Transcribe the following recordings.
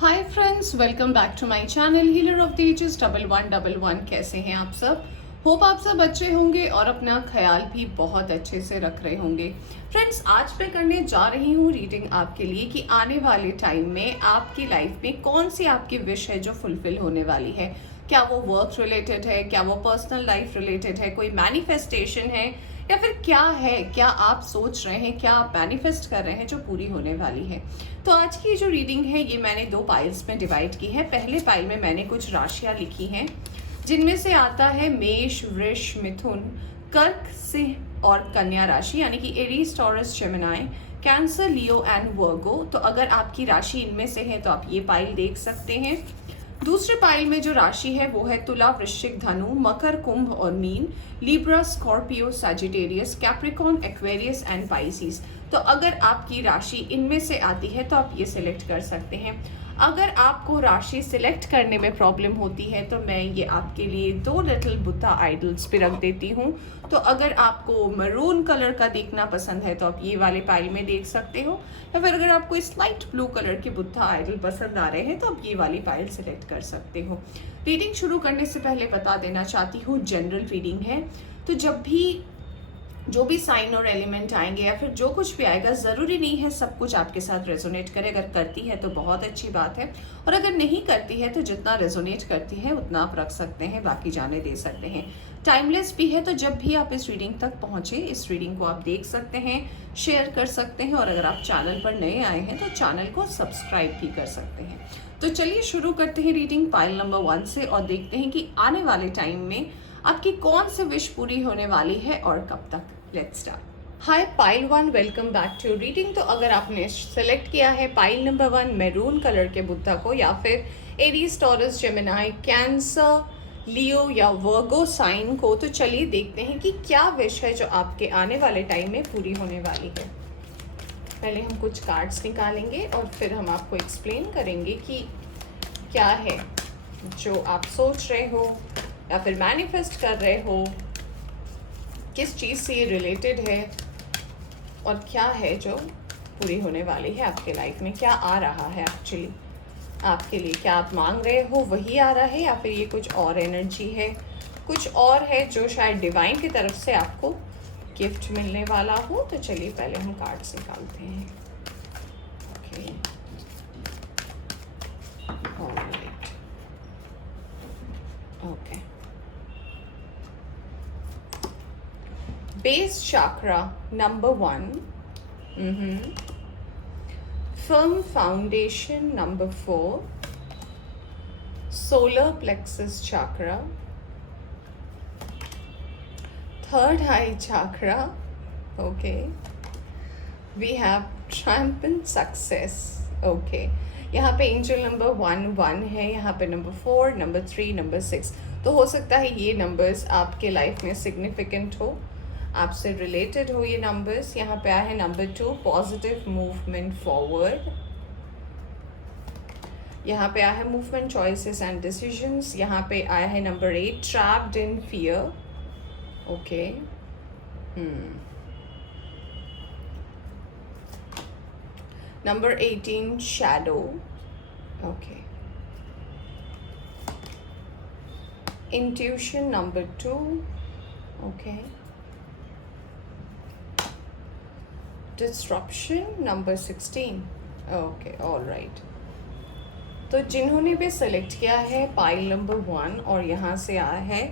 Hi friends, welcome back to my channel healer of the ages 1111। कैसे हैं आप सब? होप आप सब अच्छे होंगे और अपना ख्याल भी बहुत अच्छे से रख रहे होंगे। फ्रेंड्स, आज मैं करने जा रही हूँ रीडिंग आपके लिए कि आने वाले टाइम में आपकी लाइफ में कौन सी आपकी विश है जो फुलफिल होने वाली है। क्या वो वर्क रिलेटेड है, क्या वो पर्सनल लाइफ रिलेटेड है, कोई मैनिफेस्टेशन है, या फिर क्या है, क्या आप सोच रहे हैं, क्या आप मैनिफेस्ट कर रहे हैं जो पूरी होने वाली है। तो आज की जो रीडिंग है ये मैंने दो पाइल्स में डिवाइड की है। पहले पाइल में मैंने कुछ राशियां लिखी हैं जिनमें से आता है मेष, वृष, मिथुन, कर्क, सिंह और कन्या राशि, यानी कि Aries, taurus, Gemini, cancer, Leo and वर्गो। तो अगर आपकी राशि इनमें से है तो आप ये पाइल देख सकते हैं। दूसरे पाइल में जो राशि है वो है तुला, वृश्चिक, धनु, मकर, कुंभ और mean, Libra, Scorpio, Sagittarius, Capricorn, Aquarius and Pisces. तो अगर आपकी राशि इनमें से आती है तो आप ये सिलेक्ट कर सकते हैं। अगर आपको राशि सिलेक्ट करने में प्रॉब्लम होती है तो मैं ये आपके लिए दो लिटिल बुद्धा आइडल्स पे रख देती हूँ। तो अगर आपको मरून कलर का देखना पसंद है तो आप ये वाले पाइल में देख सकते हो, या फिर अगर आपको इस लाइट ब्लू कलर की बुद्धा आइडल पसंद आ रहे हैं तो आप ये वाली पाइल सिलेक्ट कर सकते हो। रीडिंग शुरू करने से पहले बता देना चाहती हूँ, जनरल रीडिंग है, तो जब भी जो भी साइन और एलिमेंट आएंगे या फिर जो कुछ भी आएगा, ज़रूरी नहीं है सब कुछ आपके साथ रेजोनेट करे। अगर करती है तो बहुत अच्छी बात है, और अगर नहीं करती है तो जितना रेजोनेट करती है उतना आप रख सकते हैं, बाकी जाने दे सकते हैं। टाइमलेस भी है, तो जब भी आप इस रीडिंग तक पहुँचे इस रीडिंग को आप देख सकते हैं, शेयर कर सकते हैं, और अगर आप चैनल पर नए आए हैं तो चैनल को सब्सक्राइब भी कर सकते हैं। तो चलिए शुरू करते हैं रीडिंग पाइल नंबर 1 से और देखते हैं कि आने वाले टाइम में आपकी कौन सी विश पूरी होने वाली है और कब तक। Let's start. Hi pile 1, welcome back to reading. तो अगर आपने सेलेक्ट किया है पाइल नंबर 1 मैरून कलर के बुद्धा को, या फिर एरीज, टॉरस, जेमिनी, कैंसर, लियो या वर्गो साइन को, तो चलिए देखते हैं कि क्या विश है जो आपके आने वाले टाइम में पूरी होने वाली है। पहले हम कुछ कार्ड्स निकालेंगे और फिर हम आपको एक्सप्लेन करेंगे कि क्या है जो आप सोच रहे हो या फिर मैनिफेस्ट कर रहे हो, किस चीज़ से ये रिलेटेड है, और क्या है जो पूरी होने वाली है आपके लाइफ में। क्या आ रहा है एक्चुअली आपके लिए, क्या आप मांग रहे हो वही आ रहा है, या फिर ये कुछ और एनर्जी है, कुछ और है जो शायद डिवाइन की तरफ से आपको गिफ्ट मिलने वाला हो। तो चलिए पहले हम कार्ड्स निकालते हैं। Okay, alright, okay. Base chakra number 1, firm foundation number 4, solar plexus chakra, third eye chakra. Okay, we have triumphant success. Okay, यहाँ पे एंजल नंबर 1 है, यहाँ पे नंबर 4, नंबर 3, नंबर 6। तो हो सकता है ये नंबर्स आपके लाइफ में सिग्निफिकेंट हो, आपसे रिलेटेड हो ये नंबर्स। यहाँ पे आया है नंबर 2, पॉजिटिव मूवमेंट फॉरवर्ड। यहाँ पे आया है मूवमेंट, चॉइसेस एंड डिसीजंस। यहाँ पे आया है number 8, trapped in fear. Okay, number 18, shadow. Okay, intuition number 2। Okay, disruption number 16। Okay, all right. तो जिन्होंने भी सेलेक्ट किया है पाइल नंबर 1 और यहाँ से आया है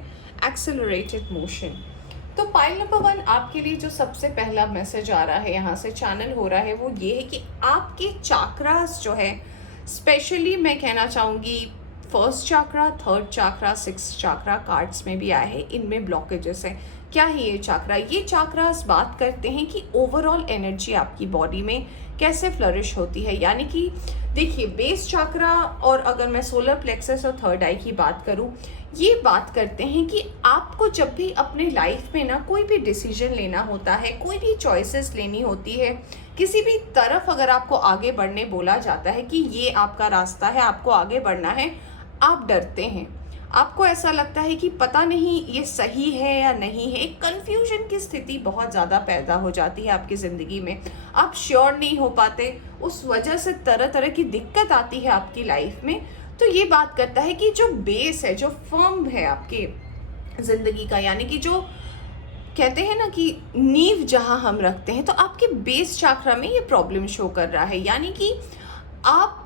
एक्सेलरेटेड मोशन, तो पाइल नंबर 1 आपके लिए जो सबसे पहला मैसेज आ रहा है यहाँ से चैनल हो रहा है वो ये है कि आपके चाक्रास जो है, स्पेशली मैं कहना चाहूँगी first chakra, third chakra, sixth chakra cards में भी आए हैं, इनमें ब्लॉकेजेस हैं। क्या है ये चाक्रा? ये चाक्रास बात करते हैं कि ओवरऑल एनर्जी आपकी बॉडी में कैसे फ्लरिश होती है। यानी कि देखिए, बेस चाक्रा और अगर मैं सोलर प्लेक्सस और थर्ड आई की बात करूं, ये बात करते हैं कि आपको जब भी अपने लाइफ में ना कोई भी डिसीजन लेना होता है, कोई भी चॉइसेस लेनी होती है, किसी भी तरफ अगर आपको आगे बढ़ने बोला जाता है कि ये आपका रास्ता है, आपको आगे बढ़ना है, आप डरते हैं, आपको ऐसा लगता है कि पता नहीं ये सही है या नहीं है, एक कन्फ्यूजन की स्थिति बहुत ज़्यादा पैदा हो जाती है आपकी ज़िंदगी में। आप श्योर नहीं हो पाते, उस वजह से तरह तरह की दिक्कत आती है आपकी लाइफ में। तो ये बात करता है कि जो बेस है, जो फर्म है आपके ज़िंदगी का, यानी कि जो कहते हैं ना कि नींव जहां हम रखते हैं, तो आपके बेस चक्रा में ये प्रॉब्लम शो कर रहा है। यानी कि आप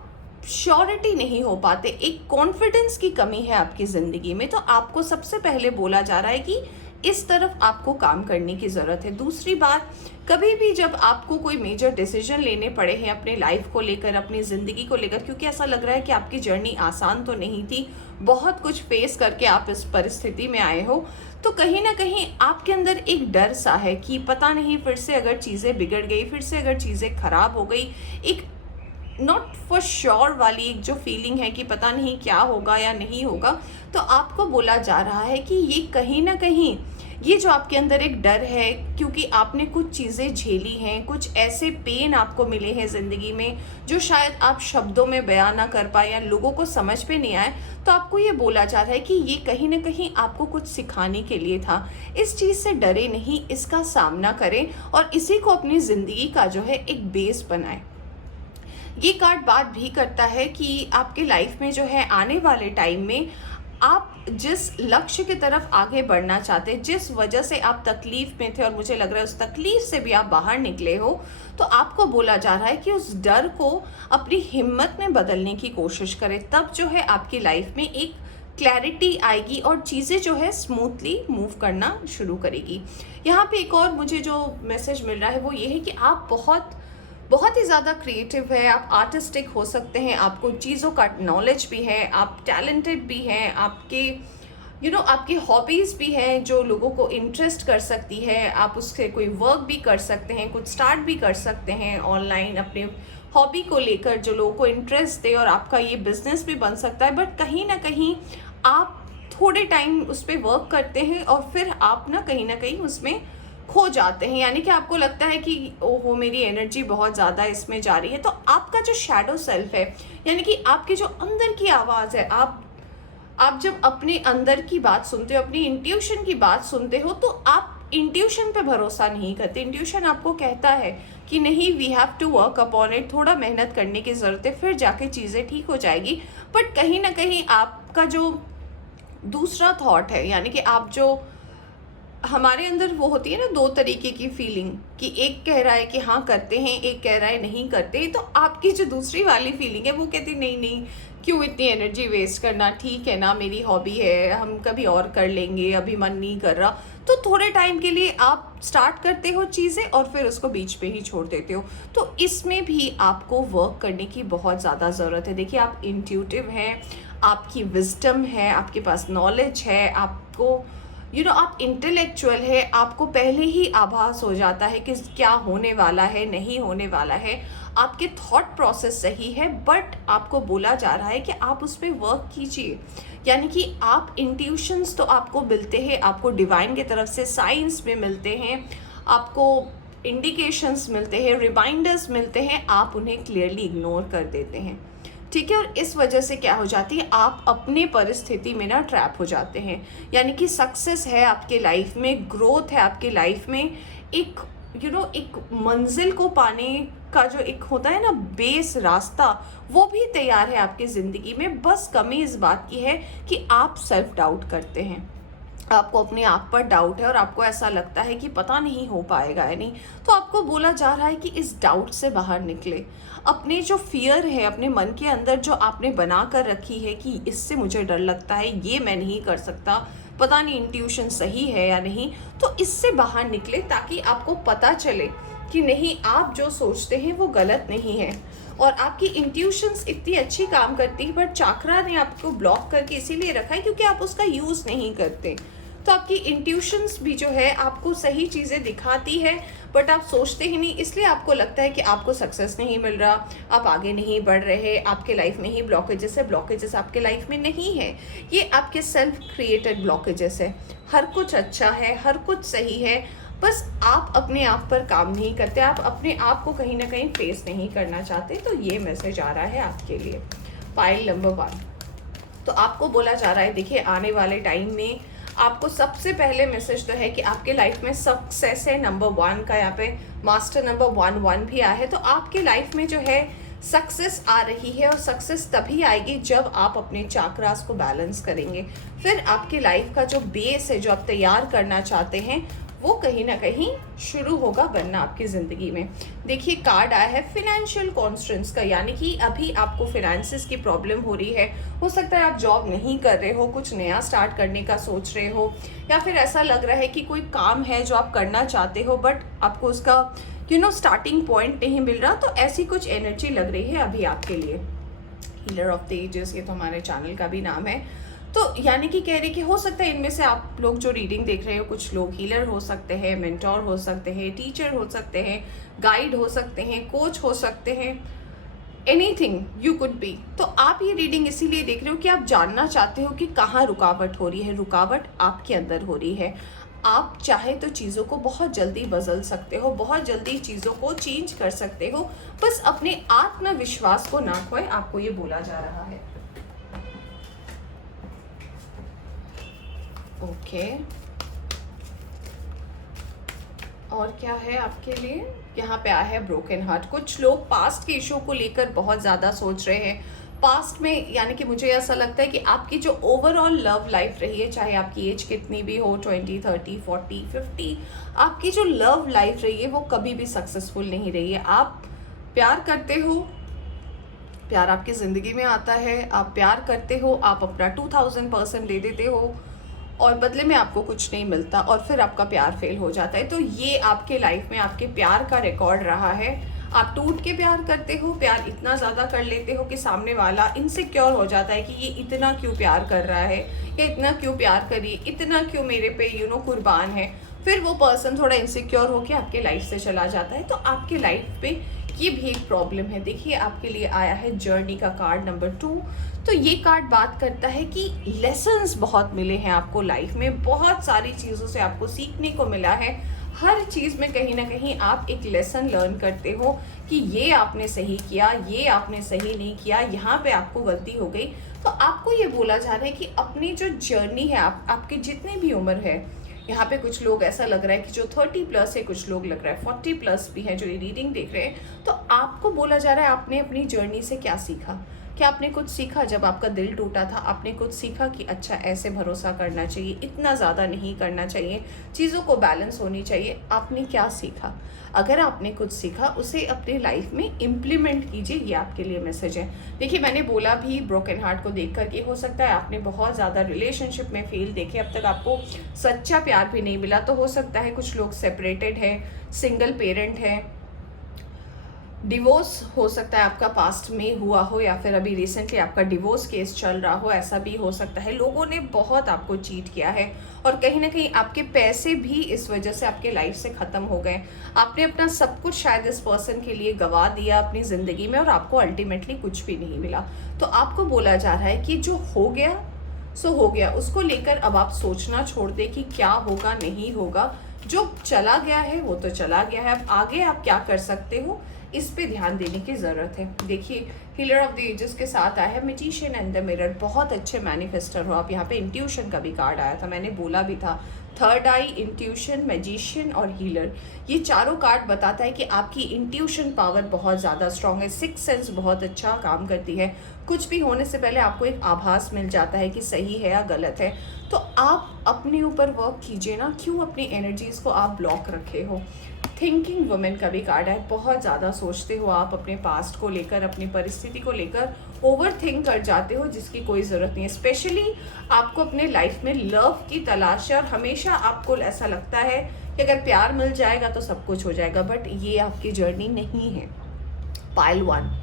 श्योरिटी नहीं हो पाते, एक कॉन्फिडेंस की कमी है आपकी ज़िंदगी में। तो आपको सबसे पहले बोला जा रहा है कि इस तरफ आपको काम करने की ज़रूरत है। दूसरी बात, कभी भी जब आपको कोई मेजर डिसीजन लेने पड़े हैं अपने लाइफ को लेकर, अपनी ज़िंदगी को लेकर, क्योंकि ऐसा लग रहा है कि आपकी जर्नी आसान तो नहीं थी, बहुत कुछ फेस करके आप इस परिस्थिति में आए हो, तो कहीं ना कहीं आपके अंदर एक डर सा है कि पता नहीं फिर से अगर चीज़ें बिगड़ गई, फिर से अगर चीज़ें खराब हो गई, एक नॉट फॉर श्योर वाली एक जो फीलिंग है कि पता नहीं क्या होगा या नहीं होगा। तो आपको बोला जा रहा है कि ये कहीं ना कहीं ये जो आपके अंदर एक डर है, क्योंकि आपने कुछ चीज़ें झेली हैं, कुछ ऐसे पेन आपको मिले हैं ज़िंदगी में जो शायद आप शब्दों में बयान ना कर पाए या लोगों को समझ पे नहीं आए। तो आपको ये बोला जा रहा है कि ये कहीं ना कहीं आपको कुछ सिखाने के लिए था। इस चीज़ से डरे नहीं, इसका सामना करें और इसी को अपनी ज़िंदगी का जो है एक बेस बनाएं। ये कार्ड बात भी करता है कि आपके लाइफ में जो है आने वाले टाइम में आप जिस लक्ष्य की तरफ आगे बढ़ना चाहते, जिस वजह से आप तकलीफ में थे और मुझे लग रहा है उस तकलीफ से भी आप बाहर निकले हो, तो आपको बोला जा रहा है कि उस डर को अपनी हिम्मत में बदलने की कोशिश करें। तब जो है आपकी लाइफ में एक क्लैरिटी आएगी और चीज़ें जो है स्मूथली मूव करना शुरू करेगी। यहाँ पे एक और मुझे जो मैसेज मिल रहा है वो ये है कि आप बहुत ही ज़्यादा क्रिएटिव है, आप आर्टिस्टिक हो सकते हैं, आपको चीज़ों का नॉलेज भी है, आप टैलेंटेड भी हैं, आपके आपकी हॉबीज़ भी हैं जो लोगों को इंटरेस्ट कर सकती है। आप उससे कोई वर्क भी कर सकते हैं, कुछ स्टार्ट भी कर सकते हैं ऑनलाइन अपने हॉबी को लेकर जो लोगों को इंटरेस्ट दे, और आपका ये बिजनेस भी बन सकता है। बट कहीं ना कहीं आप थोड़े टाइम उस पर वर्क करते हैं और फिर आप ना कहीं उसमें खो जाते हैं, यानी कि आपको लगता है कि ओहो मेरी एनर्जी बहुत ज़्यादा इसमें जा रही है। तो आपका जो शैडो सेल्फ है, यानी कि आपकी जो अंदर की आवाज़ है, आप जब अपने अंदर की बात सुनते हो, अपनी इंट्यूशन की बात सुनते हो, तो आप इंट्यूशन पे भरोसा नहीं करते। इंट्यूशन आपको कहता है कि नहीं, we have to work upon it, थोड़ा मेहनत करने की ज़रूरत है, फिर जाके चीज़ें ठीक हो जाएगी। बट कहीं ना कहीं आपका जो दूसरा थॉट है, यानी कि आप जो हमारे अंदर वो होती है ना दो तरीके की फीलिंग, कि एक कह रहा है कि हाँ करते हैं, एक कह रहा है नहीं करते। तो आपकी जो दूसरी वाली फीलिंग है वो कहती नहीं नहीं, क्यों इतनी एनर्जी वेस्ट करना, ठीक है ना, मेरी हॉबी है, हम कभी और कर लेंगे, अभी मन नहीं कर रहा। तो थोड़े टाइम के लिए आप स्टार्ट करते हो चीज़ें और फिर उसको बीच पे ही छोड़ देते हो। तो इसमें भी आपको वर्क करने की बहुत ज़्यादा ज़रूरत है। देखिए, आप इंट्यूटिव हैं, आपकी विजडम है, आपके पास नॉलेज है, आपको आप इंटेलेक्चुअल है, आपको पहले ही आभास हो जाता है कि क्या होने वाला है, नहीं होने वाला है, आपके थॉट प्रोसेस सही है। बट आपको बोला जा रहा है कि आप उस पर वर्क कीजिए, यानी कि आप इंट्यूशंस तो आपको मिलते हैं, आपको डिवाइन की तरफ से साइंस में मिलते हैं, आपको इंडिकेशंस मिलते हैं, रिमाइंडर्स मिलते हैं, आप उन्हें क्लियरली इग्नोर कर देते हैं, ठीक है। और इस वजह से क्या हो जाती है, आप अपने परिस्थिति में ना ट्रैप हो जाते हैं। यानी कि सक्सेस है आपके लाइफ में, ग्रोथ है आपके लाइफ में, एक एक मंजिल को पाने का जो एक होता है ना बेस रास्ता, वो भी तैयार है आपकी ज़िंदगी में। बस कमी इस बात की है कि आप सेल्फ डाउट करते हैं, आपको अपने आप पर डाउट है और आपको ऐसा लगता है कि पता नहीं हो पाएगा या नहीं। तो आपको बोला जा रहा है कि इस डाउट से बाहर निकले। अपने जो फियर है अपने मन के अंदर जो आपने बना कर रखी है कि इससे मुझे डर लगता है, ये मैं नहीं कर सकता, पता नहीं इंट्यूशन सही है या नहीं, तो इससे बाहर निकले ताकि आपको पता चले कि नहीं, आप जो सोचते हैं वो गलत नहीं है। और आपकी इंट्यूशंस इतनी अच्छी काम करती है, बट चाक्रा ने आपको ब्लॉक करके इसीलिए रखा है क्योंकि आप उसका यूज़ नहीं करते। तो आपकी इंट्यूशंस भी जो है आपको सही चीज़ें दिखाती है, बट आप सोचते ही नहीं, इसलिए आपको लगता है कि आपको सक्सेस नहीं मिल रहा, आप आगे नहीं बढ़ रहे, आपके लाइफ में ही ब्लॉकेजेस है। ब्लॉकेजेस आपके लाइफ में नहीं है, ये आपके सेल्फ क्रिएटेड ब्लॉकेजेस है। हर कुछ अच्छा है, हर कुछ सही है, बस आप अपने आप पर काम नहीं करते, आप अपने आप को कहीं ना कहीं फेस नहीं करना चाहते। तो ये मैसेज आ रहा है आपके लिए। पाइल नंबर 1, तो आपको बोला जा रहा है, देखिए आने वाले टाइम में आपको सबसे पहले मैसेज तो है कि आपके लाइफ में सक्सेस है नंबर 1 का, यहाँ पे मास्टर नंबर 1 भी आया है। तो आपके लाइफ में जो है सक्सेस आ रही है, और सक्सेस तभी आएगी जब आप अपने चाक्रास को बैलेंस करेंगे। फिर आपके लाइफ का जो बेस है, जो आप तैयार करना चाहते हैं, वो कहीं ना कहीं शुरू होगा बनना आपकी ज़िंदगी में। देखिए कार्ड आया है फिनेंशियल कॉन्स्ट्रेंट्स का, यानी कि अभी आपको फिनेंसेस की प्रॉब्लम हो रही है। हो सकता है आप जॉब नहीं कर रहे हो, कुछ नया स्टार्ट करने का सोच रहे हो, या फिर ऐसा लग रहा है कि कोई काम है जो आप करना चाहते हो बट आपको उसका स्टार्टिंग पॉइंट नहीं मिल रहा। तो ऐसी कुछ एनर्जी लग रही है अभी आपके लिए। हीलर ऑफ द एजेस, ये तो हमारे चैनल का भी नाम है। तो यानी कि कह रही कि हो सकता है इनमें से आप लोग जो रीडिंग देख रहे हो, कुछ लोग हीलर हो सकते हैं, मेंटोर हो सकते हैं, टीचर हो सकते हैं, गाइड हो सकते हैं, कोच हो सकते हैं, एनीथिंग यू कुड बी। तो आप ये रीडिंग इसीलिए देख रहे हो कि आप जानना चाहते हो कि कहाँ रुकावट हो रही है। रुकावट आपके अंदर हो रही है। आप चाहे तो चीज़ों को बहुत जल्दी बदल सकते हो, बहुत जल्दी चीज़ों को चेंज कर सकते हो, बस अपने आत्मविश्वास को ना खोए, आपको ये बोला जा रहा है। ओके और क्या है आपके लिए? यहाँ पे आया है ब्रोकन हार्ट। कुछ लोग पास्ट के इशू को लेकर बहुत ज़्यादा सोच रहे हैं। पास्ट में यानी कि मुझे ऐसा लगता है कि आपकी जो ओवरऑल लव लाइफ रही है, चाहे आपकी एज कितनी भी हो, 20, 30, 40, 50, आपकी जो लव लाइफ रही है वो कभी भी सक्सेसफुल नहीं रही है। आप प्यार करते हो, प्यार आपकी ज़िंदगी में आता है, आप प्यार करते हो, आप अपना 2000% दे देते हो और बदले में आपको कुछ नहीं मिलता, और फिर आपका प्यार फेल हो जाता है। तो ये आपके लाइफ में आपके प्यार का रिकॉर्ड रहा है। आप टूट के प्यार करते हो, प्यार इतना ज़्यादा कर लेते हो कि सामने वाला इनसिक्योर हो जाता है कि ये इतना क्यों प्यार कर रहा है, या इतना क्यों प्यार करी, इतना क्यों मेरे पे कुर्बान है। फिर वो पर्सन थोड़ा इनसिक्योर होकर आपके लाइफ से चला जाता है। तो आपके लाइफ पे ये भी एक प्रॉब्लम है। देखिए आपके लिए आया है जर्नी का कार्ड नंबर 2। तो ये कार्ड बात करता है कि लेसन्स बहुत मिले हैं आपको लाइफ में, बहुत सारी चीज़ों से आपको सीखने को मिला है। हर चीज़ में कहीं ना कहीं आप एक लेसन लर्न करते हो कि ये आपने सही किया, ये आपने सही नहीं किया, यहाँ पे आपको गलती हो गई। तो आपको ये बोला जा रहा है कि अपनी जो जर्नी है, आपकी जितनी भी उम्र है, यहाँ पे कुछ लोग ऐसा लग रहा है कि जो 30+ है, कुछ लोग लग रहा है 40+ भी हैं जो ये रीडिंग देख रहे हैं। तो आपको बोला जा रहा है आपने अपनी जर्नी से क्या सीखा। क्या आपने कुछ सीखा? जब आपका दिल टूटा था आपने कुछ सीखा कि अच्छा ऐसे भरोसा करना चाहिए, इतना ज़्यादा नहीं करना चाहिए, चीज़ों को बैलेंस होनी चाहिए। आपने क्या सीखा? अगर आपने कुछ सीखा उसे अपनी लाइफ में इम्प्लीमेंट कीजिए, ये आपके लिए मैसेज है। देखिए मैंने बोला भी ब्रोकन हार्ट को देख कर कि हो सकता है आपने बहुत ज़्यादा रिलेशनशिप में फेल देखे, अब तक आपको सच्चा प्यार भी नहीं मिला। तो हो सकता है कुछ लोग सेपरेटेड हैं, सिंगल पेरेंट हैं, डिवोर्स हो सकता है आपका पास्ट में हुआ हो, या फिर अभी रिसेंटली आपका डिवोर्स केस चल रहा हो, ऐसा भी हो सकता है। लोगों ने बहुत आपको चीट किया है और कहीं ना कहीं आपके पैसे भी इस वजह से आपके लाइफ से ख़त्म हो गए। आपने अपना सब कुछ शायद इस पर्सन के लिए गंवा दिया अपनी ज़िंदगी में, और आपको अल्टीमेटली कुछ भी नहीं मिला। तो आपको बोला जा रहा है कि जो हो गया सो हो गया, उसको लेकर अब आप सोचना छोड़ दें कि क्या होगा नहीं होगा। जो चला गया है वो तो चला गया है, अब आगे आप क्या कर सकते हो इस पे ध्यान देने की ज़रूरत है। देखिए हीलर ऑफ द एजेस के साथ आया है मैजिशियन एंड द मिरर। बहुत अच्छे मैनिफेस्टर हो आप। यहाँ पे इंट्यूशन का भी कार्ड आया था, मैंने बोला भी था, थर्ड आई, इंट्यूशन, मैजिशियन और हीलर, ये चारों कार्ड बताता है कि आपकी इंट्यूशन पावर बहुत ज़्यादा स्ट्रांग है, सिक्स सेंस बहुत अच्छा काम करती है। कुछ भी होने से पहले आपको एक आभास मिल जाता है कि सही है या गलत है। तो आप अपने ऊपर वर्क कीजिए ना, क्यों अपनी एनर्जीज़ को आप ब्लॉक रखे हो। थिंकिंग वुमेन का भी कार्ड है। बहुत ज़्यादा सोचते हो आप अपने पास्ट को लेकर, अपनी परिस्थिति को लेकर ओवर थिंक कर जाते हो, जिसकी कोई ज़रूरत नहीं है। स्पेशली आपको अपने लाइफ में लव की तलाश है और हमेशा आपको ऐसा लगता है कि अगर प्यार मिल जाएगा तो सब कुछ हो जाएगा, बट ये आपकी जर्नी नहीं है। पाइल 1,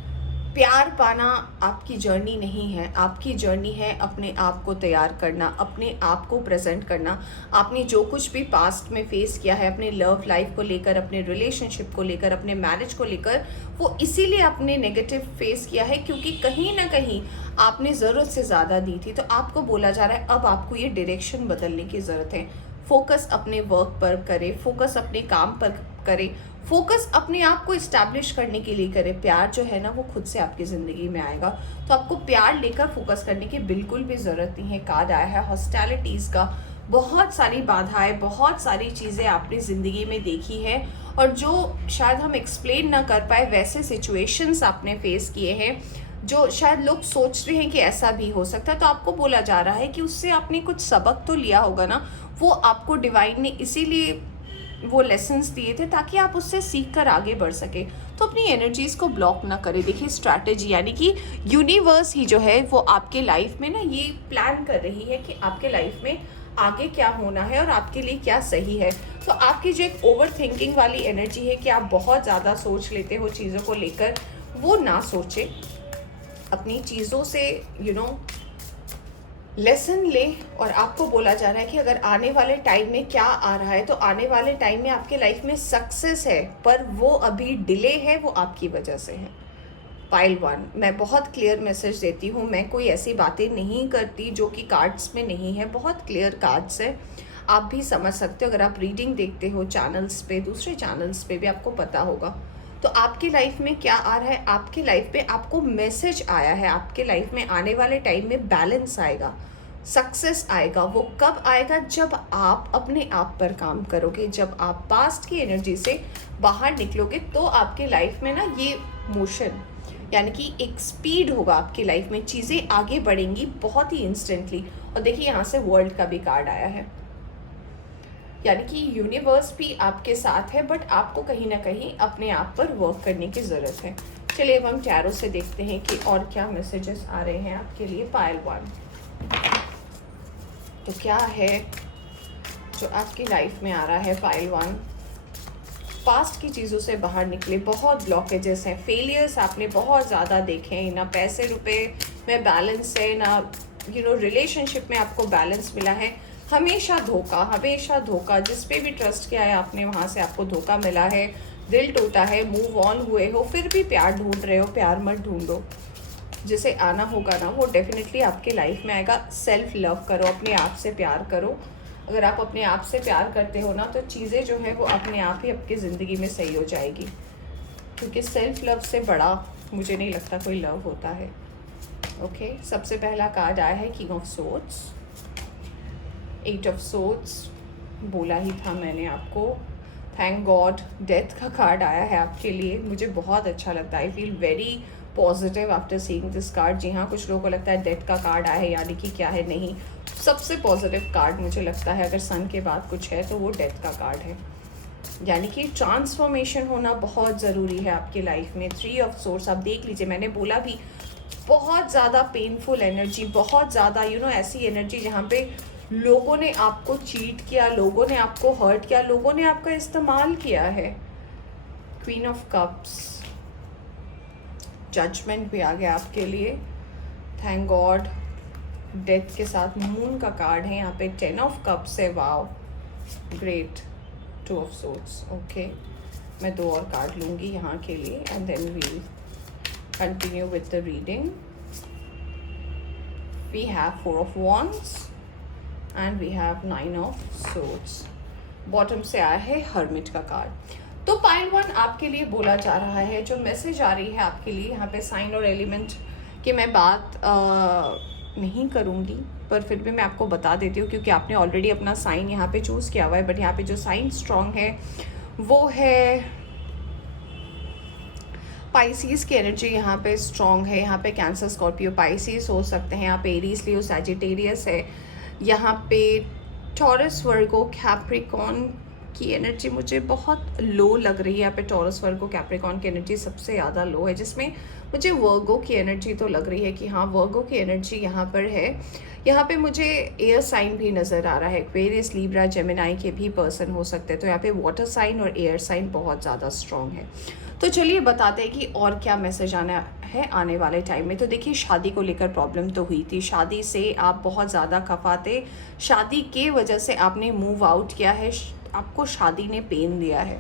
प्यार पाना आपकी जर्नी नहीं है। आपकी जर्नी है अपने आप को तैयार करना, अपने आप को प्रेजेंट करना। आपने जो कुछ भी पास्ट में फेस किया है अपने लव लाइफ को लेकर, अपने रिलेशनशिप को लेकर, अपने मैरिज को लेकर, वो इसीलिए आपने नेगेटिव फेस किया है क्योंकि कहीं ना कहीं आपने ज़रूरत से ज़्यादा दी थी। तो आपको बोला जा रहा है अब आपको ये डायरेक्शन बदलने की ज़रूरत है। फोकस अपने वर्क पर करें, फोकस अपने काम पर करें, फोकस अपने आप को इस्टेब्लिश करने के लिए करें। प्यार जो है ना वो खुद से आपकी ज़िंदगी में आएगा, तो आपको प्यार लेकर फोकस करने की बिल्कुल भी ज़रूरत नहीं है। कार्ड आया है हॉस्टिलिटीज़ का, बहुत सारी बाधाएं, बहुत सारी चीज़ें आपने ज़िंदगी में देखी है और जो शायद हम एक्सप्लेन ना कर पाए वैसे सिचुएशंस आपने फेस किए हैं जो शायद लोग सोचते हैं कि ऐसा भी हो सकता है। तो आपको बोला जा रहा है कि उससे आपने कुछ सबक तो लिया होगा ना, वो आपको डिवाइन ने इसीलिए वो लेसन्स दिए थे ताकि आप उससे सीख कर आगे बढ़ सके। तो अपनी एनर्जीज़ को ब्लॉक ना करें। देखिए स्ट्रैटेजी यानी कि यूनिवर्स ही जो है वो आपके लाइफ में ना ये प्लान कर रही है कि आपके लाइफ में आगे क्या होना है और आपके लिए क्या सही है। तो आपकी जो एक ओवर थिंकिंग वाली एनर्जी है कि आप बहुत ज़्यादा सोच लेते हो चीज़ों को लेकर, वो ना सोचें। अपनी चीज़ों से लेसन ले। और आपको बोला जा रहा है कि अगर आने वाले टाइम में क्या आ रहा है, तो आने वाले टाइम में आपके लाइफ में सक्सेस है, पर वो अभी डिले है, वो आपकी वजह से है। पाइल 1, मैं बहुत क्लियर मैसेज देती हूँ, मैं कोई ऐसी बातें नहीं करती जो कि कार्ड्स में नहीं है, बहुत क्लियर कार्ड्स है, आप भी समझ सकते हो। अगर आप रीडिंग देखते हो चैनल्स पे, दूसरे चैनल्स पे भी आपको पता होगा। तो आपकी लाइफ में क्या आ रहा है, आपकी लाइफ में आपको मैसेज आया है, आपके लाइफ में आने वाले टाइम में बैलेंस आएगा, सक्सेस आएगा। वो कब आएगा, जब आप अपने आप पर काम करोगे, जब आप पास्ट की एनर्जी से बाहर निकलोगे, तो आपकी लाइफ में ना ये मोशन यानी कि एक स्पीड होगा आपकी लाइफ में, चीज़ें आगे बढ़ेंगी बहुत ही इंस्टेंटली। और देखिए यहाँ से वर्ल्ड का भी कार्ड आया है, यानी कि यूनिवर्स भी आपके साथ है, बट आपको कहीं ना कहीं अपने आप पर वर्क करने की ज़रूरत है। चलिए अब हम टैरो से देखते हैं कि और क्या मैसेजेस आ रहे हैं आपके लिए। पाइल 1, तो क्या है जो आपकी लाइफ में आ रहा है। पाइल 1, पास्ट की चीज़ों से बाहर निकले, बहुत ब्लॉकेजेस हैं, फेलियर्स आपने बहुत ज़्यादा देखे हैं, ना पैसे रुपए में बैलेंस है, ना रिलेशनशिप में आपको बैलेंस मिला है, हमेशा धोखा, जिस पे भी ट्रस्ट किया है आपने वहाँ से आपको धोखा मिला है, दिल टूटा है, मूव ऑन हुए हो, फिर भी प्यार ढूंढ रहे हो। प्यार मत ढूंढो, जिसे आना होगा ना वो डेफिनेटली आपके लाइफ में आएगा। सेल्फ लव करो, अपने आप से प्यार करो। अगर आप अपने आप से प्यार करते हो ना, तो चीज़ें जो है वो अपने आप ही आपकी ज़िंदगी में सही हो जाएगी, क्योंकि सेल्फ लव से बड़ा मुझे नहीं लगता कोई लव होता है। ओके, सबसे पहला कार्ड आया है king of swords, 8 of swords, बोला ही था मैंने आपको। थैंक गॉड, डेथ का कार्ड आया है आपके लिए, मुझे बहुत अच्छा लगता है। I feel very positive after seeing this card. जी हाँ, कुछ लोगों को लगता है डेथ का कार्ड आया है यानी कि क्या है, नहीं, सबसे पॉजिटिव कार्ड मुझे लगता है अगर सन के बाद कुछ है तो वो डेथ का कार्ड है, यानी कि ट्रांसफॉर्मेशन होना बहुत ज़रूरी है आपकी लाइफ में। 3 ऑफ सोर्स आप देख लीजिए, मैंने बोला भी बहुत ज़्यादा पेनफुल एनर्जी, बहुत ज़्यादा ऐसी एनर्जी जहाँ पे लोगों ने आपको चीट किया, लोगों ने आपको हर्ट किया, लोगों ने आपका इस्तेमाल किया है। क्वीन ऑफ कप्स, जजमेंट भी आ गया आपके लिए। थैंक गॉड, डेथ के साथ मून का कार्ड है यहाँ पे। 10 ऑफ कप्स है, wow great. 2 of swords, okay, मैं 2 और कार्ड लूँगी यहाँ के लिए and then we continue with the reading. We have 4 of wands and we have 9 of swords. Bottom से आया है हर्मिट का कार्ड। तो पाइल 1 आपके लिए बोला जा रहा है, जो मैसेज आ रही है आपके लिए यहाँ पे, साइन और एलिमेंट की मैं बात नहीं करूँगी, पर फिर भी मैं आपको बता देती हूँ क्योंकि आपने ऑलरेडी अपना साइन यहाँ पे चूज़ किया हुआ है। बट यहाँ पे जो साइन स्ट्रॉन्ग है वो है पाइसिस की एनर्जी यहाँ पे स्ट्रॉन्ग है। यहाँ पे कैंसर, स्कॉर्पियो, पाइसिस हो सकते हैं, यहाँ पे एरीज, लियो, सैजिटेरियस है, यहाँ पे टॉरस, वर्गो, कैप्रिकॉन की एनर्जी मुझे बहुत लो लग रही है। यहाँ पे टॉरस, वर्गो, कैप्रिकॉन की एनर्जी सबसे ज़्यादा लो है, जिसमें मुझे वर्गो की एनर्जी तो लग रही है कि हाँ वर्गो की एनर्जी यहाँ पर है। यहाँ पे मुझे एयर साइन भी नज़र आ रहा है, एक्वेरियस, लीब्रा, जेमिनाई के भी पर्सन हो सकते हैं। तो यहाँ पे वाटर साइन और एयर साइन बहुत ज़्यादा स्ट्रॉन्ग है। तो चलिए बताते हैं कि और क्या मैसेज आना है आने वाले टाइम में। तो देखिए, शादी को लेकर प्रॉब्लम तो हुई थी, शादी से आप बहुत ज़्यादा खफा थे, शादी के वजह से आपने मूव आउट किया है, आपको शादी ने पेन दिया है।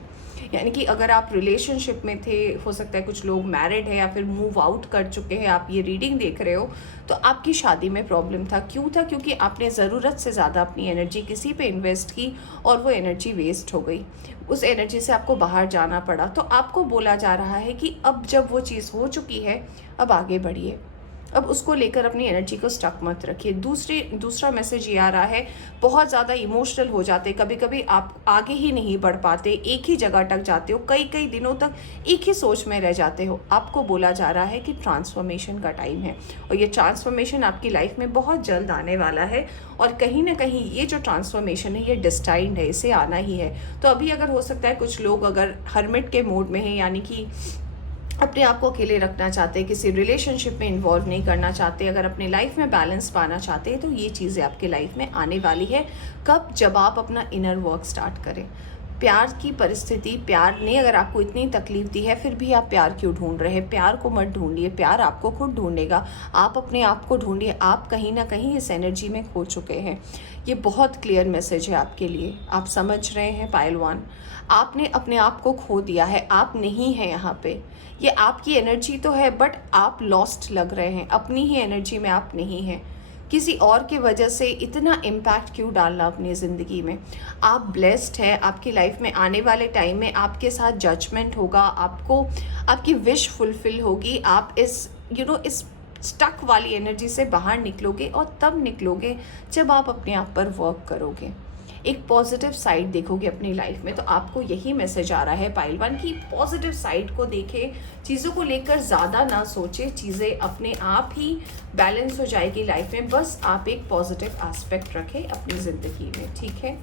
यानी कि अगर आप रिलेशनशिप में थे, हो सकता है कुछ लोग मैरिड है या फिर मूव आउट कर चुके हैं, आप ये रीडिंग देख रहे हो, तो आपकी शादी में प्रॉब्लम था। क्यों था? क्योंकि आपने ज़रूरत से ज़्यादा अपनी एनर्जी किसी पे इन्वेस्ट की और वो एनर्जी वेस्ट हो गई। उस एनर्जी से आपको बाहर जाना पड़ा। तो आपको बोला जा रहा है कि अब जब वो चीज़ हो चुकी है, अब आगे बढ़िए, अब उसको लेकर अपनी एनर्जी को स्टक मत रखिए। दूसरा मैसेज ये आ रहा है, बहुत ज़्यादा इमोशनल हो जाते, कभी कभी आप आगे ही नहीं बढ़ पाते, एक ही जगह अटक जाते हो, कई कई दिनों तक एक ही सोच में रह जाते हो। आपको बोला जा रहा है कि ट्रांसफॉर्मेशन का टाइम है और ये ट्रांसफॉर्मेशन आपकी लाइफ में बहुत जल्द आने वाला है। और कहीं ना कहीं ये जो ट्रांसफॉर्मेशन है ये डिस्टाइंड है, इसे आना ही है। तो अभी अगर हो सकता है कुछ लोग अगर हर्मिट के मोड में हैं, यानी कि अपने आप को अकेले रखना चाहते हैं, किसी रिलेशनशिप में इन्वॉल्व नहीं करना चाहते, अगर अपनी लाइफ में बैलेंस पाना चाहते हैं, तो ये चीज़ें आपकी लाइफ में आने वाली है। कब? जब आप अपना इनर वर्क स्टार्ट करें। प्यार की परिस्थिति, प्यार ने अगर आपको इतनी तकलीफ दी है, फिर भी आप प्यार क्यों ढूंढ रहे हैं? प्यार को मत ढूंढिए, प्यार आपको खुद ढूंढेगा। आप अपने आप को ढूंढिए। आप कहीं ना कहीं इस एनर्जी में खो चुके हैं। ये बहुत क्लियर मैसेज है आपके लिए। आप समझ रहे हैं पायल 1, आपने अपने आप को खो दिया है, आप नहीं हैं यहाँ पे। ये आपकी एनर्जी तो है, बट आप लॉस्ट लग रहे हैं, अपनी ही एनर्जी में आप नहीं हैं। किसी और की वजह से इतना इम्पैक्ट क्यों डालना अपनी ज़िंदगी में? आप ब्लेस्ड हैं। आपकी लाइफ में आने वाले टाइम में आपके साथ जजमेंट होगा, आपको आपकी विश फुलफिल होगी। आप इस इस स्टक वाली एनर्जी से बाहर निकलोगे, और तब निकलोगे जब आप अपने आप पर वर्क करोगे, एक पॉजिटिव साइड देखोगे अपनी लाइफ में। तो आपको यही मैसेज आ रहा है पायल 1 की पॉजिटिव साइड को देखें, चीज़ों को लेकर ज़्यादा ना सोचें, चीज़ें अपने आप ही बैलेंस हो जाएगी लाइफ में। बस आप एक पॉजिटिव एस्पेक्ट रखें अपनी ज़िंदगी में, ठीक है?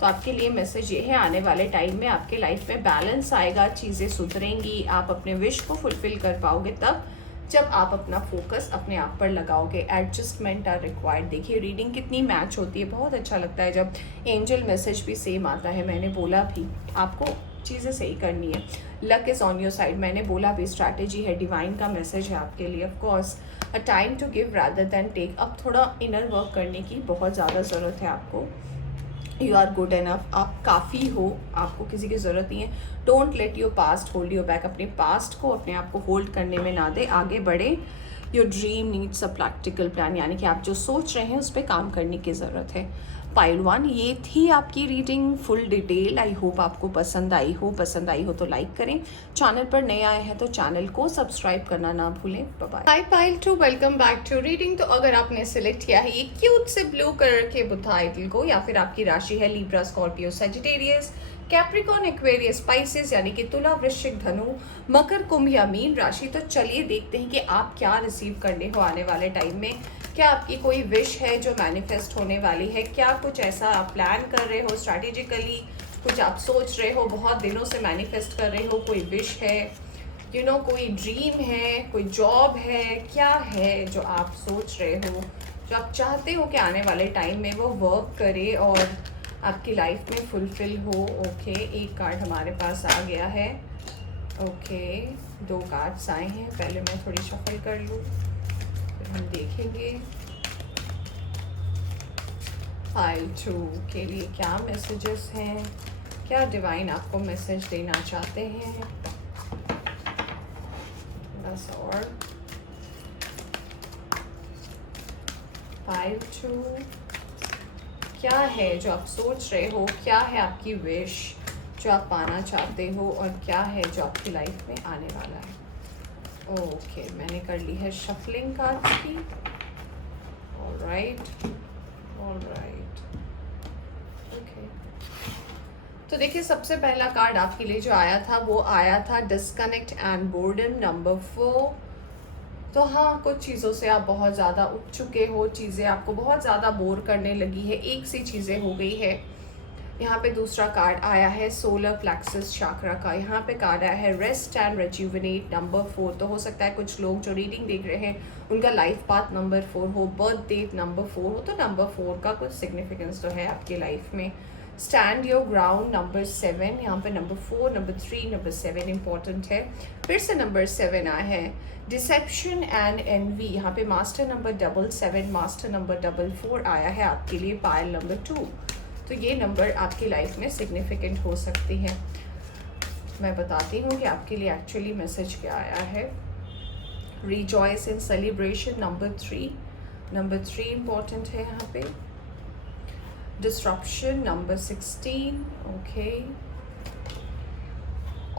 तो आपके लिए मैसेज ये है, आने वाले टाइम में आपके लाइफ में बैलेंस आएगा, चीज़ें सुधरेंगी, आप अपने विश को फुलफिल कर पाओगे तब जब आप अपना फोकस अपने आप पर लगाओगे। Adjustment are required. देखिए रीडिंग कितनी मैच होती है, बहुत अच्छा लगता है जब एंजल मैसेज भी सेम आता है। मैंने बोला भी आपको चीज़ें सही करनी है, luck is on your side. मैंने बोला भी स्ट्रैटेजी है, डिवाइन का मैसेज है आपके लिए। Of course a time to give rather than take. अब थोड़ा इनर वर्क करने की बहुत ज़्यादा ज़रूरत है आपको। यू आर गुड एनफ, आप काफ़ी हो, आपको किसी की ज़रूरत नहीं है। Don't let your past hold your back. अपने पास्ट को अपने आप को होल्ड करने में ना दे, आगे बढ़े। Your dream needs a practical plan, यानी कि आप जो सोच रहे हैं उस पर काम करने की ज़रूरत है। पाइल 1, ये थी आपकी reading full detail. I hope आपको पसंद आई हो। पसंद आई हो तो लाइक करें, चैनल पर नए आए हैं तो चैनल को सब्सक्राइब करना ना भूलें। Bye bye. Hi pile 2, welcome back to reading. तो अगर आपने सिलेक्ट किया है ये क्यूट से ब्लू कलर के बुध आइडल को, या फिर आपकी राशि है Libra, Scorpio, Sagittarius, Capricorn, Aquarius, spices यानी कि तुला, वृश्चिक, धनु, मकर, कुंभ या मीन राशि, तो चलिए देखते हैं कि आप क्या रिसीव करने हो आने वाले टाइम में। क्या आपकी कोई विश है जो मैनिफेस्ट होने वाली है? क्या कुछ ऐसा आप प्लान कर रहे हो स्ट्रैटेजिकली, कुछ आप सोच रहे हो, बहुत दिनों से मैनिफेस्ट कर रहे हो? कोई विश है, कोई ड्रीम है, कोई जॉब है, क्या है जो आप सोच रहे हो, जो आप चाहते हो कि आने वाले टाइम में वो वर्क करे और आपकी लाइफ में फुलफिल हो? ओके, एक कार्ड हमारे पास आ गया है। ओके, 2 कार्ड्स आए हैं। पहले मैं थोड़ी शफल कर लूँ, फिर हम देखेंगे पाइल 2 के लिए क्या मैसेजेस हैं, क्या डिवाइन आपको मैसेज देना चाहते हैं। बस और पाइल 2, क्या है जो आप सोच रहे हो, क्या है आपकी विश जो आप पाना चाहते हो, और क्या है जो आपकी लाइफ में आने वाला है। ओके, मैंने कर ली है शफलिंग कार्ड्स की। Alright, okay. तो देखिए, सबसे पहला कार्ड आपके लिए जो आया था वो आया था डिस्कनेक्ट एंड बोर्डम, नंबर 4। तो हाँ, कुछ चीज़ों से आप बहुत ज़्यादा उब चुके हो, चीज़ें आपको बहुत ज़्यादा बोर करने लगी है, एक सी चीज़ें हो गई है। यहाँ पे दूसरा कार्ड आया है सोलर प्लेक्सस चाक्रा का। यहाँ पे कार्ड आया है रेस्ट एंड रेजुविनेट, नंबर 4। तो हो सकता है कुछ लोग जो रीडिंग देख रहे हैं उनका लाइफ पाथ नंबर 4 हो, बर्थ डेट नंबर 4 हो, तो नंबर 4 का कुछ सिग्निफिकेंस तो है आपकी लाइफ में। Stand your ground, number 7। यहाँ पे नंबर 4, नंबर 3, नंबर 7 इंपॉर्टेंट है। फिर से नंबर 7 आया है डिसेप्शन एंड एनवी। यहाँ पे मास्टर नंबर 777, मास्टर नंबर 44 आया है आपके लिए, पायल नंबर 2। तो ये नंबर आपकी लाइफ में सिग्निफिकेंट हो सकती है। मैं बताती हूँ कि आपके लिए एक्चुअली मैसेज क्या आया है। रिजॉयस इन सेलिब्रेशन नंबर थ्री इम्पॉर्टेंट है यहाँ पे। Disruption number 16, okay.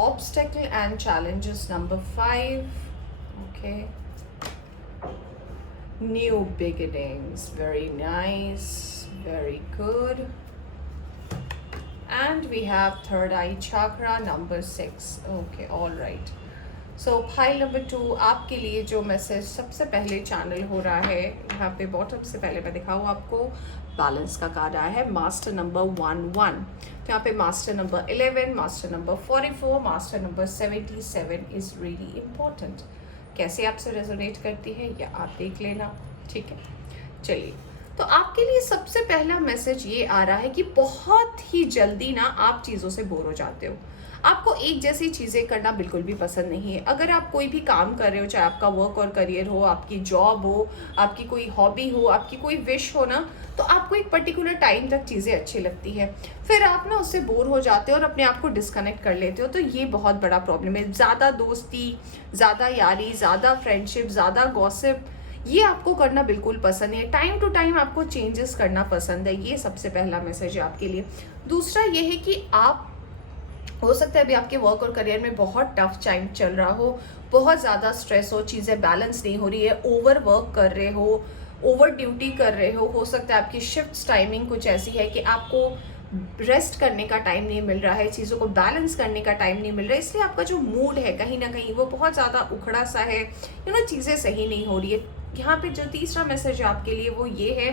Obstacle and challenges number 5, okay. New beginnings, very nice, very good. And we have third eye chakra number 6, okay, all right. So pile number 2, आपके लिए जो message सबसे पहले channel हो रहा है यहाँ पे बॉटम से पहले मैं दिखाऊँ आपको, बैलेंस का कार्ड आया है मास्टर नंबर 11। तो यहाँ पे master number 11, master number 44, master number 77 is really important. कैसे आपसे रेजोनेट करती है या आप देख लेना, ठीक है। चलिए, तो आपके लिए सबसे पहला मैसेज ये आ रहा है कि बहुत ही जल्दी ना आप चीज़ों से बोर हो जाते हो। आपको एक जैसी चीज़ें करना बिल्कुल भी पसंद नहीं है। अगर आप कोई भी काम कर रहे हो, चाहे आपका वर्क और करियर हो, आपकी जॉब हो, आपकी कोई हॉबी हो, आपकी कोई विश हो ना, तो आपको एक पर्टिकुलर टाइम तक चीज़ें अच्छी लगती है, फिर आप ना उससे बोर हो जाते हो और अपने आप को डिस्कनेक्ट कर लेते हो। तो ये बहुत बड़ा प्रॉब्लम है। ज़्यादा दोस्ती, ज़्यादा यारी, ज़्यादा फ्रेंडशिप, ज़्यादा गॉसिप, ये आपको करना बिल्कुल पसंद है। टाइम टू टाइम आपको चेंजेस करना पसंद है। ये सबसे पहला मैसेज है आपके लिए। दूसरा ये है कि आप, हो सकता है अभी आपके वर्क और करियर में बहुत टफ टाइम चल रहा हो, बहुत ज़्यादा स्ट्रेस हो, चीज़ें बैलेंस नहीं हो रही है, ओवर वर्क कर रहे हो, ओवर ड्यूटी कर रहे हो सकता है आपकी शिफ्ट टाइमिंग कुछ ऐसी है कि आपको रेस्ट करने का टाइम नहीं मिल रहा है, चीज़ों को बैलेंस करने का टाइम नहीं मिल रहा है, इसलिए आपका जो मूड है कहीं ना कहीं वो बहुत ज़्यादा उखड़ा सा है, चीज़ें सही नहीं हो रही है। यहाँ पे जो तीसरा मैसेज है आपके लिए वो ये है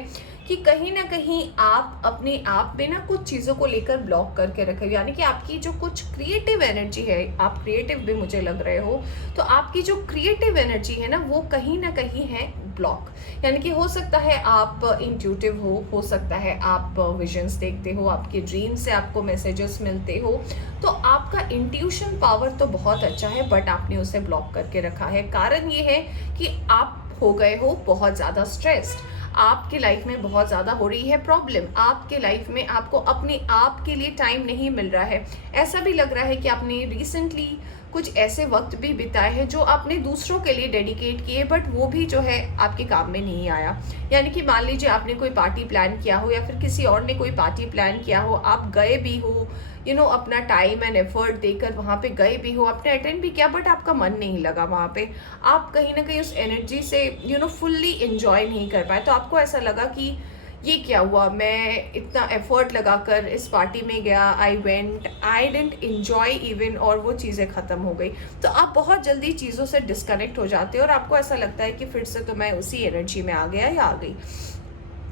कि कहीं ना कहीं आप अपने आप में ना कुछ चीज़ों को लेकर ब्लॉक करके रखे, यानी कि आपकी जो कुछ क्रिएटिव एनर्जी है, आप क्रिएटिव भी मुझे लग रहे हो, तो आपकी जो क्रिएटिव एनर्जी है ना वो कहीं ना कहीं है ब्लॉक। यानी कि हो सकता है आप इंट्यूटिव हो सकता है आप विजन्स देखते हो, आपके ड्रीम से आपको मैसेजेस मिलते हो, तो आपका इंट्यूशन पावर तो बहुत अच्छा है, बट आपने उसे ब्लॉक करके रखा है। कारण ये है कि आप हो गए हो बहुत ज़्यादा स्ट्रेस्ड, आपके लाइफ में बहुत ज़्यादा हो रही है प्रॉब्लम, आपके लाइफ में आपको अपने आप के लिए टाइम नहीं मिल रहा है। ऐसा भी लग रहा है कि आपने रिसेंटली कुछ ऐसे वक्त भी बिताए हैं जो आपने दूसरों के लिए डेडिकेट किए, बट वो भी जो है आपके काम में नहीं आया। यानी कि मान लीजिए आपने कोई पार्टी प्लान किया हो या फिर किसी और ने कोई पार्टी प्लान किया हो, आप गए भी हो, अपना टाइम एंड एफर्ट देकर वहाँ पे गए भी हो, आपने अटेंड भी किया, बट आपका मन नहीं लगा वहाँ पे, आप कहीं ना कहीं उस एनर्जी से फुल्ली इंजॉय नहीं कर पाए। तो आपको ऐसा लगा कि ये क्या हुआ, मैं इतना एफर्ट लगाकर इस पार्टी में गया, I went, I didn't enjoy even, और वो चीज़ें ख़त्म हो गई। तो आप बहुत जल्दी चीज़ों से डिस्कनेक्ट हो जाते हो और आपको ऐसा लगता है कि फिर से तो मैं उसी एनर्जी में आ गया या आ गई।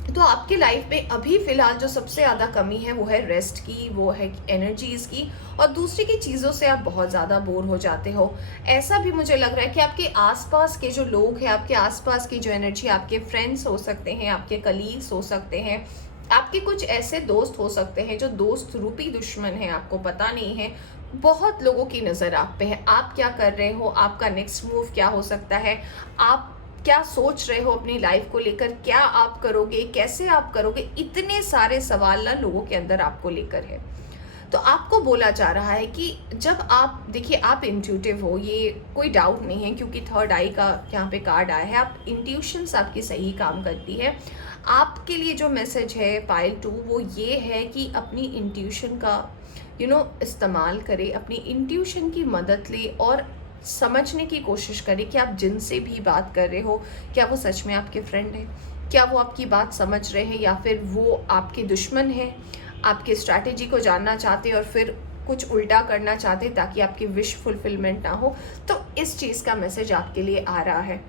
तो आपके लाइफ में अभी फ़िलहाल जो सबसे ज़्यादा कमी है वो है रेस्ट की, वो है एनर्जीज़ की, और दूसरी की चीज़ों से आप बहुत ज़्यादा बोर हो जाते हो। ऐसा भी मुझे लग रहा है कि आपके आसपास के जो लोग हैं, आपके आसपास की जो एनर्जी, आपके फ्रेंड्स हो सकते हैं, आपके कलीग्स हो सकते हैं, आपके कुछ ऐसे दोस्त हो सकते हैं जो दोस्त रूपी दुश्मन हैं, आपको पता नहीं है। बहुत लोगों की नज़र आप पे है, आप क्या कर रहे हो, आपका नेक्स्ट मूव क्या हो सकता है, आप क्या सोच रहे हो अपनी लाइफ को लेकर, क्या आप करोगे, कैसे आप करोगे, इतने सारे सवाल ना लोगों के अंदर आपको लेकर है। तो आपको बोला जा रहा है कि जब आप, देखिए आप इंट्यूटिव हो, ये कोई डाउट नहीं है, क्योंकि थर्ड आई का यहाँ पे कार्ड आया है, आप इंट्यूशंस आपकी सही काम करती है। आपके लिए जो मैसेज है पाइल 2 वो ये है कि अपनी इंट्यूशन का इस्तेमाल करें, अपनी इंट्यूशन की मदद ले और समझने की कोशिश करें कि आप जिनसे भी बात कर रहे हो, क्या वो सच में आपके फ्रेंड हैं, क्या वो आपकी बात समझ रहे हैं, या फिर वो आपके दुश्मन हैं, आपके स्ट्रैटेजी को जानना चाहते और फिर कुछ उल्टा करना चाहते ताकि आपकी विश फुलफिलमेंट ना हो। तो इस चीज़ का मैसेज आपके लिए आ रहा है।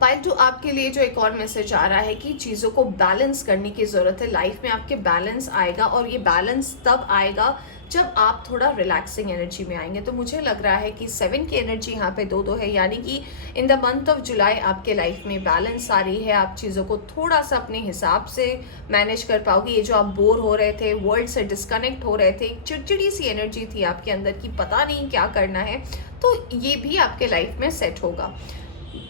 पाइल 2 आपके लिए जो एक और मैसेज आ रहा है कि चीज़ों को बैलेंस करने की ज़रूरत है। लाइफ में आपके बैलेंस आएगा, और ये बैलेंस तब आएगा जब आप थोड़ा रिलैक्सिंग एनर्जी में आएंगे। तो मुझे लग रहा है कि 7 की एनर्जी यहाँ पे 2-2 है, यानी कि in the month of July आपके लाइफ में बैलेंस आ रही है। आप चीज़ों को थोड़ा सा अपने हिसाब से मैनेज कर पाओगे। ये जो आप बोर हो रहे थे, वर्ल्ड से डिस्कनेक्ट हो रहे थे, एक चिड़चिड़ी सी एनर्जी थी आपके अंदर की पता नहीं क्या करना है, तो ये भी आपके लाइफ में सेट होगा।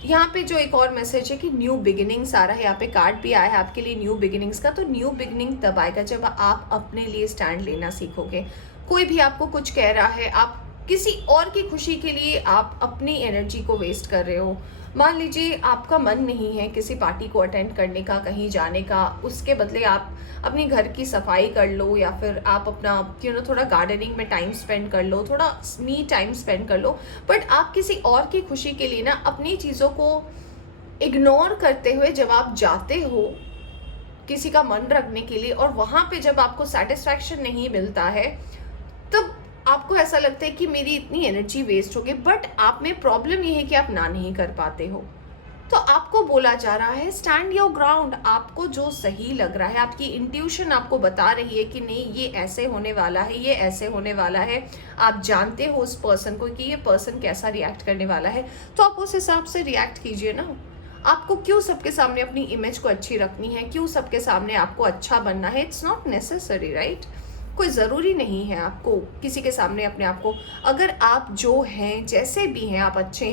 यहाँ पे जो एक और मैसेज है कि न्यू बिगिनिंग्स आ रहा है, यहाँ पे कार्ड भी आया है आपके लिए न्यू बिगिनिंग्स का। तो न्यू बिगिनिंग तब आएगा जब आप अपने लिए स्टैंड लेना सीखोगे। कोई भी आपको कुछ कह रहा है, आप किसी और की खुशी के लिए आप अपनी एनर्जी को वेस्ट कर रहे हो। मान लीजिए आपका मन नहीं है किसी पार्टी को अटेंड करने का, कहीं जाने का, उसके बदले आप अपनी घर की सफाई कर लो, या फिर आप अपना थोड़ा गार्डनिंग में टाइम स्पेंड कर लो, थोड़ा मी टाइम स्पेंड कर लो। बट आप किसी और की खुशी के लिए ना अपनी चीज़ों को इग्नोर करते हुए जब आप जाते हो किसी का मन रखने के लिए, और वहाँ पे जब आपको सेटिस्फैक्शन नहीं मिलता है, तब आपको ऐसा लगता है कि मेरी इतनी एनर्जी वेस्ट हो गई। बट आप में प्रॉब्लम ये है कि आप ना नहीं कर पाते हो। तो आपको बोला जा रहा है स्टैंड योर ग्राउंड। आपको जो सही लग रहा है, आपकी इंट्यूशन आपको बता रही है कि नहीं ये ऐसे होने वाला है, ये ऐसे होने वाला है। आप जानते हो उस पर्सन को कि ये पर्सन कैसा रिएक्ट करने वाला है, तो आप उस हिसाब से रिएक्ट कीजिए ना। आपको क्यों सबके सामने अपनी इमेज को अच्छी रखनी है, क्यों सबके सामने आपको अच्छा बनना है? It's not necessary, right? कोई ज़रूरी नहीं है आपको किसी के सामने अपने आप को, अगर आप जो हैं जैसे भी हैं, आप अच्छे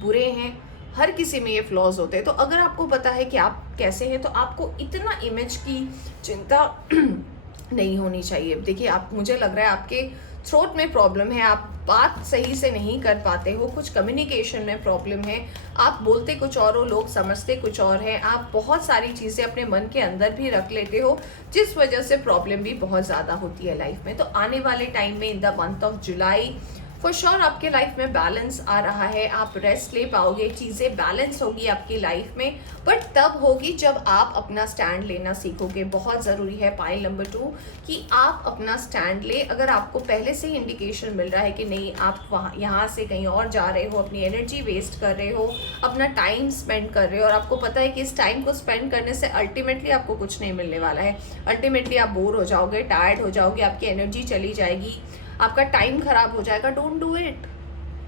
बुरे हैं, हर किसी में ये फ्लॉज होते हैं। तो अगर आपको पता है कि आप कैसे हैं, तो आपको इतना इमेज की चिंता नहीं होनी चाहिए। देखिए, आप, मुझे लग रहा है आपके थ्रोट में प्रॉब्लम है, आप बात सही से नहीं कर पाते हो, कुछ कम्युनिकेशन में प्रॉब्लम है, आप बोलते कुछ और हो, लोग समझते कुछ और हैं, आप बहुत सारी चीज़ें अपने मन के अंदर भी रख लेते हो, जिस वजह से प्रॉब्लम भी बहुत ज़्यादा होती है लाइफ में। तो आने वाले टाइम में in the month of July for sure आपके लाइफ में बैलेंस आ रहा है, आप रेस्ट ले पाओगे, चीज़ें बैलेंस होगी आपकी लाइफ में, बट तब होगी जब आप अपना स्टैंड लेना सीखोगे। बहुत ज़रूरी है पॉइंट नंबर 2 कि आप अपना स्टैंड ले। अगर आपको पहले से ही इंडिकेशन मिल रहा है कि नहीं, आप वहाँ यहाँ से कहीं और जा रहे हो, अपनी एनर्जी वेस्ट कर रहे हो, अपना टाइम स्पेंड कर रहे हो, और आपको पता है कि इस टाइम को स्पेंड करने से अल्टीमेटली आपको कुछ नहीं मिलने वाला है, अल्टीमेटली आप बोर हो जाओगे, टायर्ड हो जाओगे, आपकी एनर्जी चली जाएगी, आपका टाइम खराब हो जाएगा, डोंट डू इट।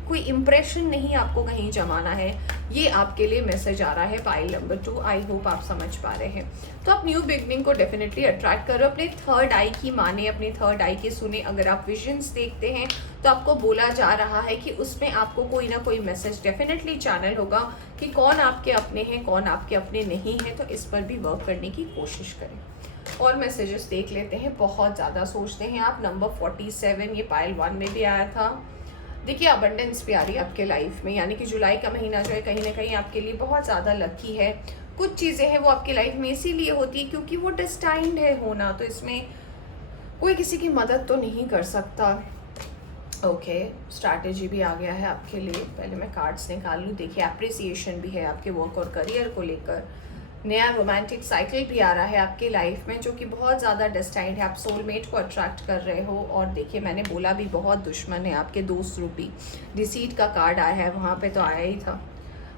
कोई इंप्रेशन नहीं आपको कहीं जमाना है, ये आपके लिए मैसेज आ रहा है पाइल नंबर 2। आई होप आप समझ पा रहे हैं। तो आप न्यू बिगनिंग को डेफिनेटली अट्रैक्ट करो, अपने थर्ड आई की माने, अपने थर्ड आई की सुने। अगर आप विजन्स देखते हैं तो आपको बोला जा रहा है कि उसमें आपको कोई ना कोई मैसेज डेफिनेटली चैनल होगा कि कौन आपके अपने हैं, कौन आपके अपने नहीं हैं। तो इस पर भी वर्क करने की कोशिश करें। और मैसेजेस देख लेते हैं, बहुत ज़्यादा सोचते हैं आप। नंबर 47, ये पाइल 1 में भी आया था। देखिए, अबंडेंस भी आ रही है आपके लाइफ में, यानी कि जुलाई का महीना जो है कहीं ना कहीं आपके लिए बहुत ज़्यादा लकी है। कुछ चीज़ें हैं वो आपकी लाइफ में इसीलिए होती है क्योंकि वो डिस्टाइंड है होना, तो इसमें कोई किसी की मदद तो नहीं कर सकता। ओके, स्ट्रैटेजी भी आ गया है आपके लिए। पहले मैं कार्ड्स निकाल लूँ। देखिए, अप्रिसिएशन भी है आपके वर्क और करियर को लेकर। नया रोमांटिक साइकिल भी आ रहा है आपके लाइफ में, जो कि बहुत ज़्यादा डेस्टाइंड है। आप सोलमेट को अट्रैक्ट कर रहे हो। और देखिए, मैंने बोला भी, बहुत दुश्मन है आपके दोस्त रूपी। डिसीट का कार्ड आया है, वहाँ पे तो आया ही था।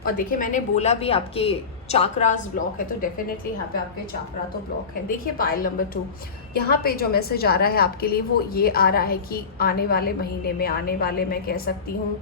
और देखिए, मैंने बोला भी आपके चाक्रास ब्लॉक है, तो डेफिनेटली यहाँ पे आपके चाक्रा तो ब्लॉक है। देखिए, पाइल नंबर 2, यहाँ पे जो मैसेज आ रहा है आपके लिए वो ये आ रहा है कि आने वाले महीने में, आने वाले, मैं कह सकती हूँ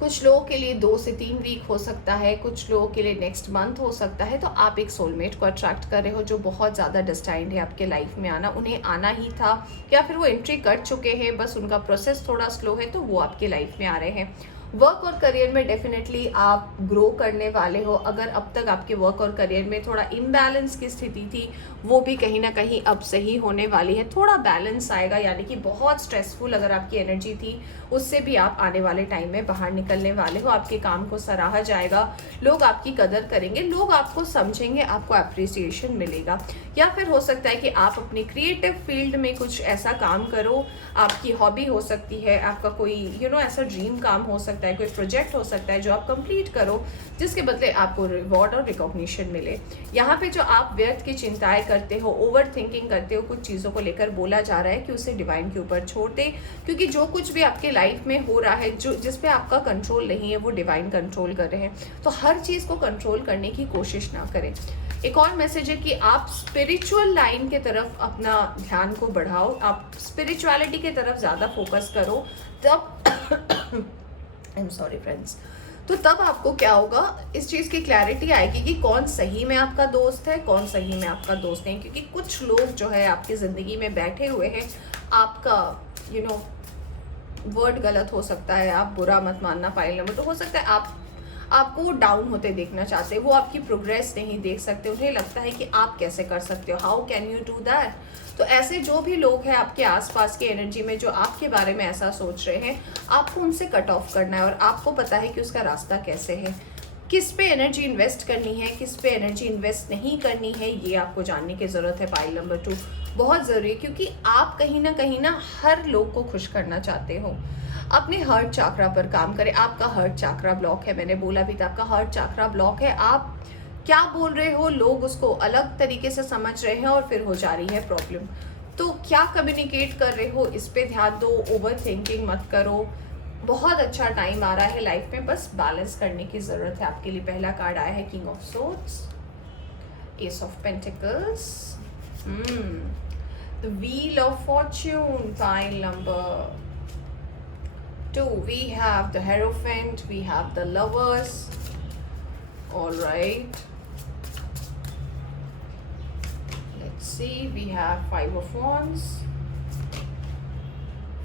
कुछ लोगों के लिए 2 से 3 वीक हो सकता है, कुछ लोगों के लिए नेक्स्ट मंथ हो सकता है। तो आप एक सोलमेट को अट्रैक्ट कर रहे हो जो बहुत ज़्यादा डेस्टाइंड है आपके लाइफ में आना। उन्हें आना ही था, या फिर वो एंट्री कर चुके हैं, बस उनका प्रोसेस थोड़ा स्लो है, तो वो आपके लाइफ में आ रहे हैं। वर्क और करियर में डेफिनेटली आप ग्रो करने वाले हो। अगर अब तक आपके वर्क और करियर में थोड़ा इम्बैलेंस की स्थिति थी, वो भी कहीं ना कहीं अब सही होने वाली है, थोड़ा बैलेंस आएगा। यानी कि बहुत स्ट्रेसफुल अगर आपकी एनर्जी थी, उससे भी आप आने वाले टाइम में बाहर निकलने वाले हो। आपके काम को सराहा जाएगा, लोग आपकी कदर करेंगे, लोग आपको समझेंगे, आपको अप्रिसिएशन मिलेगा। या फिर हो सकता है कि आप अपनी क्रिएटिव फील्ड में कुछ ऐसा काम करो, आपकी हॉबी हो सकती है, आपका कोई ऐसा ड्रीम काम हो सकता है, कोई प्रोजेक्ट हो सकता है जो आप कंप्लीट करो, जिसके बदले आपको रिवॉर्ड और रिकॉग्निशन मिले। यहाँ पे जो आप व्यर्थ की चिंताएं करते हो, ओवर थिंकिंग करते हो कुछ चीज़ों को लेकर, बोला जा रहा है कि उसे डिवाइन के ऊपर छोड़ दे, क्योंकि जो कुछ भी आपके लाइफ में हो रहा है, जो जिस पे आपका कंट्रोल नहीं है, वो डिवाइन कंट्रोल कर रहे हैं। तो हर चीज़ को कंट्रोल करने की कोशिश ना करें। एक और मैसेज है कि आप स्पिरिचुअल लाइन के तरफ अपना ध्यान को बढ़ाओ, आप स्पिरिचुअलिटी के तरफ ज़्यादा फोकस करो, तब आई एम सॉरी फ्रेंड्स, तो तब आपको क्या होगा, इस चीज़ की क्लैरिटी आएगी कि कौन सही में आपका दोस्त है, कौन सही में आपका दोस्त नहीं। क्योंकि कुछ लोग जो है आपकी ज़िंदगी में बैठे हुए हैं, आपका वर्ड गलत हो सकता है, आप बुरा मत मानना पाइल नंबर, तो हो सकता है आपको वो डाउन होते देखना चाहते हैं, वो आपकी प्रोग्रेस नहीं देख सकते, उन्हें लगता है कि आप कैसे कर सकते हो, how can you do that. तो ऐसे जो भी लोग हैं आपके आसपास की एनर्जी में जो आपके बारे में ऐसा सोच रहे हैं, आपको उनसे कट ऑफ करना है और आपको पता है कि उसका रास्ता कैसे है, किस पे एनर्जी इन्वेस्ट करनी है, किस पे एनर्जी इन्वेस्ट नहीं करनी है, ये आपको जानने की ज़रूरत है। पाइल नंबर 2 बहुत ज़रूरी है, क्योंकि आप कहीं ना हर लोग को खुश करना चाहते हो। अपने हार्ट चाकरा पर काम करें। आपका हार्ट चाकरा ब्लॉक है, मैंने बोला भी था आपका हार्ट चाकरा ब्लॉक है। आप क्या बोल रहे हो, लोग उसको अलग तरीके से समझ रहे हैं और फिर हो जा रही है प्रॉब्लम। तो क्या कम्युनिकेट कर रहे हो, इस पे ध्यान दो, ओवर थिंकिंग मत करो। बहुत अच्छा टाइम आ रहा है लाइफ में, बस बैलेंस करने की ज़रूरत है आपके लिए। पहला कार्ड आया है king of swords, S of pentacles, the wheel of Fortune. Pile number 2 we have the Hierophant, we have the Lovers. All right, let's see, we have 5 of Wands,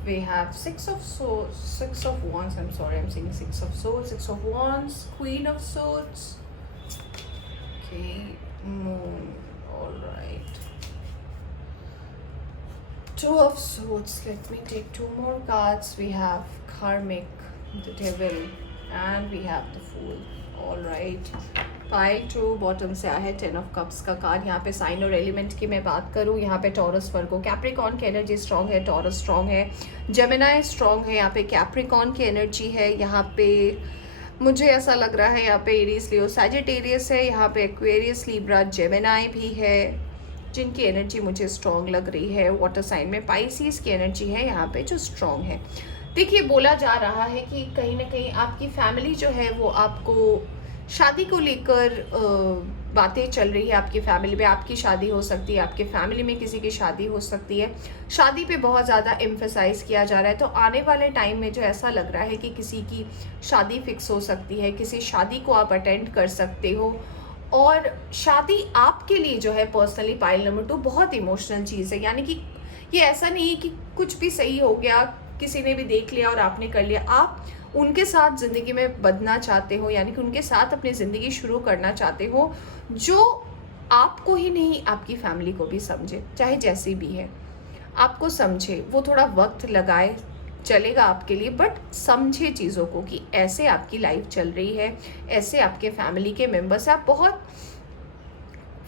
we have 6 of Swords, 6 of Wands, I'm sorry, I'm saying 6 of Swords, 6 of Wands, Queen of Swords, okay, Moon. All right, 2 of Swords. Let me take 2 more cards. We have Karmic, the Devil, and we have the Fool. All right. Pile 2 bottom से आया है 10 of cups का card. यहाँ पे sign और element की मैं बात करूँ, यहाँ पे टॉरस, वर्गो, कैप्रिकॉन की एनर्जी स्ट्रॉन्ग है, टॉरस स्ट्रॉन्ग है, जेमिनाई स्ट्रॉन्ग है, यहाँ पे कैप्रिकॉन की एनर्जी है, यहाँ पे मुझे ऐसा लग रहा है यहाँ पे एरीज, लियो, सैजिटेरियस है, यहाँ पे एक्वेरियस, लिब्रा, जेमिनाई भी है जिनकी एनर्जी मुझे स्ट्रॉन्ग लग रही है। वाटर साइन में पाइसिस की एनर्जी है यहाँ पे जो स्ट्रॉन्ग है। देखिए, बोला जा रहा है कि कहीं ना कहीं आपकी फैमिली जो है वो आपको शादी को लेकर बातें चल रही है। आपकी फैमिली में आपकी शादी हो सकती है, आपके फैमिली में किसी की शादी हो सकती है, शादी पे बहुत ज़्यादा एम्फेसाइज किया जा रहा है। तो आने वाले टाइम में जो ऐसा लग रहा है कि किसी की शादी फिक्स हो सकती है, किसी शादी को आप अटेंड कर सकते हो। और शादी आपके लिए जो है पर्सनली पाइल नंबर 2 बहुत इमोशनल चीज़ है। यानी कि ये ऐसा नहीं है कि कुछ भी सही हो गया, किसी ने भी देख लिया और आपने कर लिया। आप उनके साथ ज़िंदगी में बदना चाहते हो, यानी कि उनके साथ अपनी ज़िंदगी शुरू करना चाहते हो, जो आपको ही नहीं आपकी फैमिली को भी समझे, चाहे जैसी भी है, आपको समझे। वो थोड़ा वक्त लगाए, चलेगा आपके लिए, बट समझे चीज़ों को कि ऐसे आपकी लाइफ चल रही है, ऐसे आपके फैमिली के मेंबर्स, आप बहुत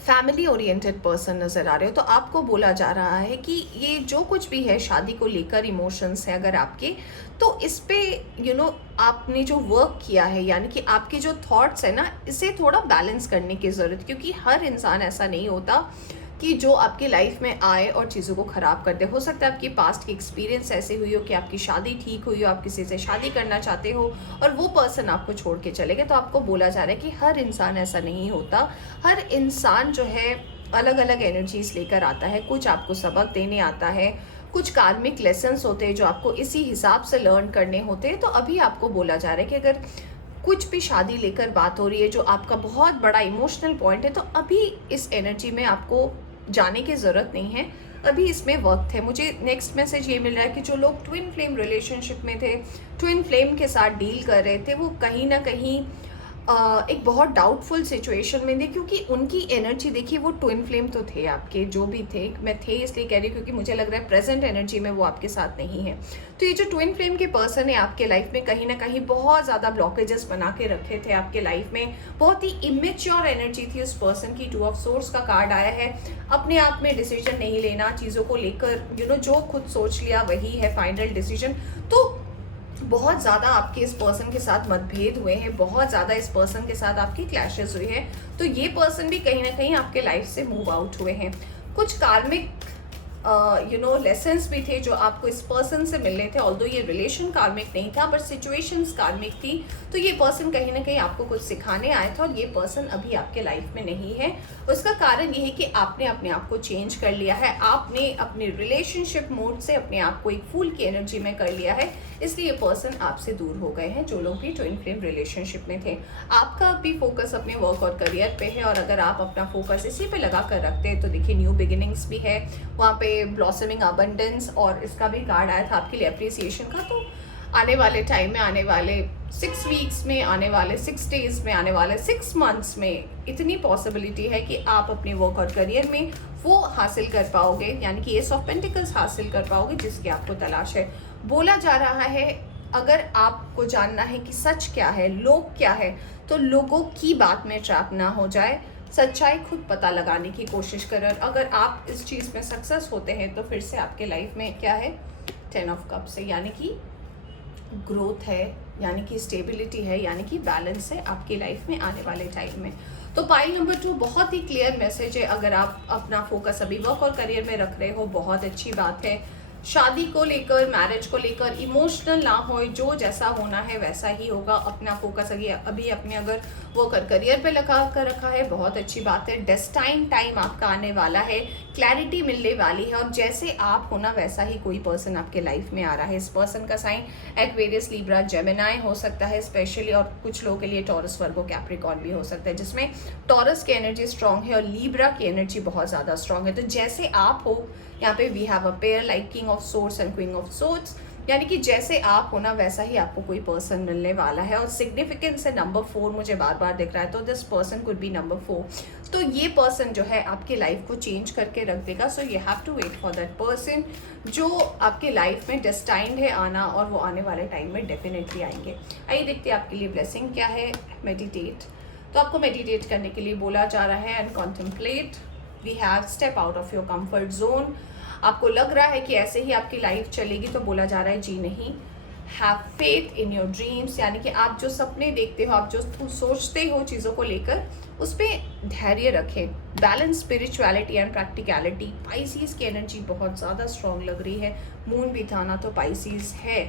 फैमिली ओरिएंटेड पर्सन नज़र आ रहे हो। तो आपको बोला जा रहा है कि ये जो कुछ भी है शादी को लेकर इमोशंस हैं अगर आपके, तो इस पे आपने जो वर्क किया है, यानी कि आपके जो थॉट्स है ना, इसे थोड़ा बैलेंस करने की ज़रूरत, क्योंकि हर इंसान ऐसा नहीं होता कि जो आपकी लाइफ में आए और चीज़ों को ख़राब कर दे। हो सकता है आपकी पास्ट की एक्सपीरियंस ऐसे हुई हो कि आपकी शादी ठीक हुई हो, आप किसी से शादी करना चाहते हो और वो पर्सन आपको छोड़ के चले गए। तो आपको बोला जा रहा है कि हर इंसान ऐसा नहीं होता, हर इंसान जो है अलग अलग एनर्जीज लेकर आता है। कुछ आपको सबक देने आता है, कुछ कार्मिक लेसन्स होते हैं जो आपको इसी हिसाब से लर्न करने होते हैं। तो अभी आपको बोला जा रहा है कि अगर कुछ भी शादी लेकर बात हो रही है जो आपका बहुत बड़ा इमोशनल पॉइंट है, तो अभी इस एनर्जी में आपको जाने की ज़रूरत नहीं है, अभी इसमें वक्त है। मुझे नेक्स्ट मैसेज ये मिल रहा है कि जो लोग ट्विन फ्लेम रिलेशनशिप में थे, ट्विन फ्लेम के साथ डील कर रहे थे, वो कहीं ना कहीं एक बहुत डाउटफुल सिचुएशन में थे, क्योंकि उनकी एनर्जी देखिए, वो ट्विन फ्लेम तो थे आपके, जो भी थे, मैं थे इसलिए कह रही हूँ क्योंकि मुझे लग रहा है प्रेजेंट एनर्जी में वो आपके साथ नहीं है। तो ये जो ट्विन फ्लेम के पर्सन है आपके लाइफ में, कहीं ना कहीं बहुत ज़्यादा ब्लॉकेजेस बना के रखे थे आपके लाइफ में, बहुत ही इमेच्योर एनर्जी थी उस पर्सन की। 2 ऑफ सोर्ड्स का कार्ड आया है, अपने आप में डिसीजन नहीं लेना, चीज़ों को लेकर जो खुद सोच लिया वही है फाइनल डिसीजन। तो बहुत ज़्यादा आपके इस पर्सन के साथ मतभेद हुए हैं, बहुत ज़्यादा इस पर्सन के साथ आपकी क्लैशेस हुई हैं। तो ये पर्सन भी कहीं ना कहीं आपके लाइफ से मूव आउट हुए हैं। कुछ कार्मिक लेसन्स भी थे जो आपको इस पर्सन से मिलने थे, ऑल्दो ये रिलेशन कार्मिक नहीं था, बट सिचुएशंस कार्मिक थी। तो ये पर्सन कहीं ना कहीं आपको कुछ सिखाने आया था और ये पर्सन अभी आपके लाइफ में नहीं है। उसका कारण ये है कि आपने अपने आप को चेंज कर लिया है, आपने अपने रिलेशनशिप मोड से अपने आप को एक फूल की एनर्जी में कर लिया है, इसलिए ये पर्सन आपसे दूर हो गए हैं। जो लोग भी ट्विन फ्लेम रिलेशनशिप में थे, आपका भी फोकस अपने वर्क और करियर पे है, और अगर आप अपना फोकस इसी पे लगा कर रखते हैं तो देखिए न्यू बिगिनिंग्स भी है वहाँ पे, ब्लॉसमिंग अबंडेंस, और इसका भी कार्ड आया था आपके लिए अप्रिसिएशन का। तो आने वाले टाइम में, आने वाले 6 वीक्स में, आने वाले 6 डेज में, आने वाले 6 मंथ्स में इतनी पॉसिबिलिटी है कि आप अपने वर्क और करियर में वो हासिल कर पाओगे, यानी कि एस ऑफ पेंटिकल्स हासिल कर पाओगे जिसकी आपको तलाश है। बोला जा रहा है अगर आपको जानना है कि सच क्या है, लोग क्या है, तो लोगों की बात में ट्रैप ना हो जाए, सच्चाई खुद पता लगाने की कोशिश करें। और अगर आप इस चीज़ में सक्सेस होते हैं तो फिर से आपके लाइफ में क्या है, 10 ऑफ कप्स है, यानी कि ग्रोथ है, यानी कि स्टेबिलिटी है, यानी कि बैलेंस है आपकी लाइफ में आने वाले टाइम में। तो पाइल नंबर 2 बहुत ही क्लियर मैसेज है। अगर आप अपना फोकस अभी वर्क और करियर में रख रहे हो, बहुत अच्छी बात है। शादी को लेकर, मैरिज को लेकर इमोशनल ना हो, जो जैसा होना है वैसा ही होगा। अपना फोकस अभी अपने अगर वो करियर पे लगा कर रखा है, बहुत अच्छी बात है। डेस्टाइन टाइम आपका आने वाला है, क्लैरिटी मिलने वाली है, और जैसे आप हो ना वैसा ही कोई पर्सन आपके लाइफ में आ रहा है। इस पर्सन का साइन एक्वेरियस, लिब्रा, जेमिनाई हो सकता है स्पेशली, और कुछ लोगों के लिए टॉरस, वर्गो, कैप्रिकॉर्न भी हो सकता है, जिसमें टॉरस की एनर्जी स्ट्रांग है और लिब्रा की एनर्जी बहुत ज़्यादा स्ट्रांग है। तो जैसे आप हो, यहाँ पे we have a pair like king of swords and queen of swords, यानी कि जैसे आप हो ना वैसा ही आपको कोई पर्सन मिलने वाला है। और सिग्निफिकेंस है नंबर 4 मुझे बार बार दिख रहा है, तो this person could be number 4। तो ये पर्सन जो है आपकी लाइफ को चेंज करके रख देगा। So you have to wait for that person जो आपके लाइफ में डेस्टाइंड है आना, और वो आने वाले टाइम में डेफिनेटली आएंगे। आइए देखते हैं आपके लिए ब्लेसिंग क्या है। मेडिटेट, तो आपको मेडिटेट करने के लिए बोला जा रहा है and contemplate. We have step out of your comfort zone. आपको लग रहा है कि ऐसे ही आपकी लाइफ चलेगी, तो बोला जा रहा है जी नहीं। Have faith in your dreams, यानी कि आप जो सपने देखते हो, आप जो सोचते हो चीज़ों को लेकर, उस पर धैर्य रखें। Balance spirituality and practicality, Pisces की एनर्जी बहुत ज़्यादा स्ट्रॉन्ग लग रही है। मून भी था ना, तो पाइसीज है,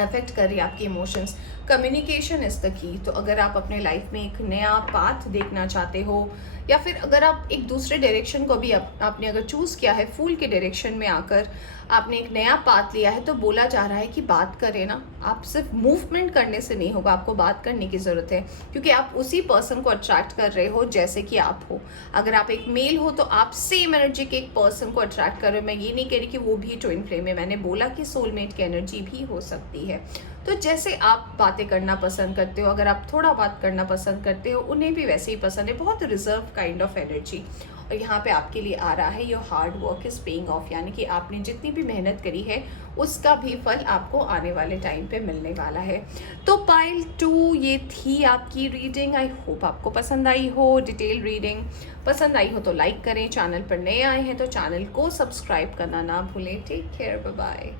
अफेक्ट कर रही है आपके emotions. Communication is the key. तो अगर आप अपने लाइफ में एक नया पाथ देखना चाहते हो, या फिर अगर आप एक दूसरे डायरेक्शन को भी आपने अगर चूज़ किया है, फूल के डायरेक्शन में आकर आपने एक नया पाथ लिया है, तो बोला जा रहा है कि बात करें ना। आप सिर्फ मूवमेंट करने से नहीं होगा, आपको बात करने की ज़रूरत है, क्योंकि आप उसी पर्सन को अट्रैक्ट कर रहे हो जैसे कि आप हो। अगर आप एक मेल हो तो आप सेम एनर्जी के एक पर्सन को अट्रैक्ट कर रहे हो। मैं ये नहीं कह रही कि वो भी ट्विन फ्लेम है, मैंने बोला कि सोलमेट की एनर्जी भी हो सकती है। तो जैसे आप बातें करना पसंद करते हो, अगर आप थोड़ा बात करना पसंद करते हो, उन्हें भी वैसे ही पसंद है, बहुत रिजर्व काइंड ऑफ एनर्जी। और यहाँ पे आपके लिए आ रहा है your hard work is paying off, यानी कि आपने जितनी भी मेहनत करी है उसका भी फल आपको आने वाले टाइम पे मिलने वाला है। तो पाइल 2 ये थी आपकी रीडिंग। आई होप आपको पसंद आई हो। डिटेल रीडिंग पसंद आई हो तो लाइक करें, चैनल पर नए आए हैं तो चैनल को सब्सक्राइब करना ना भूलें। Take care, bye bye.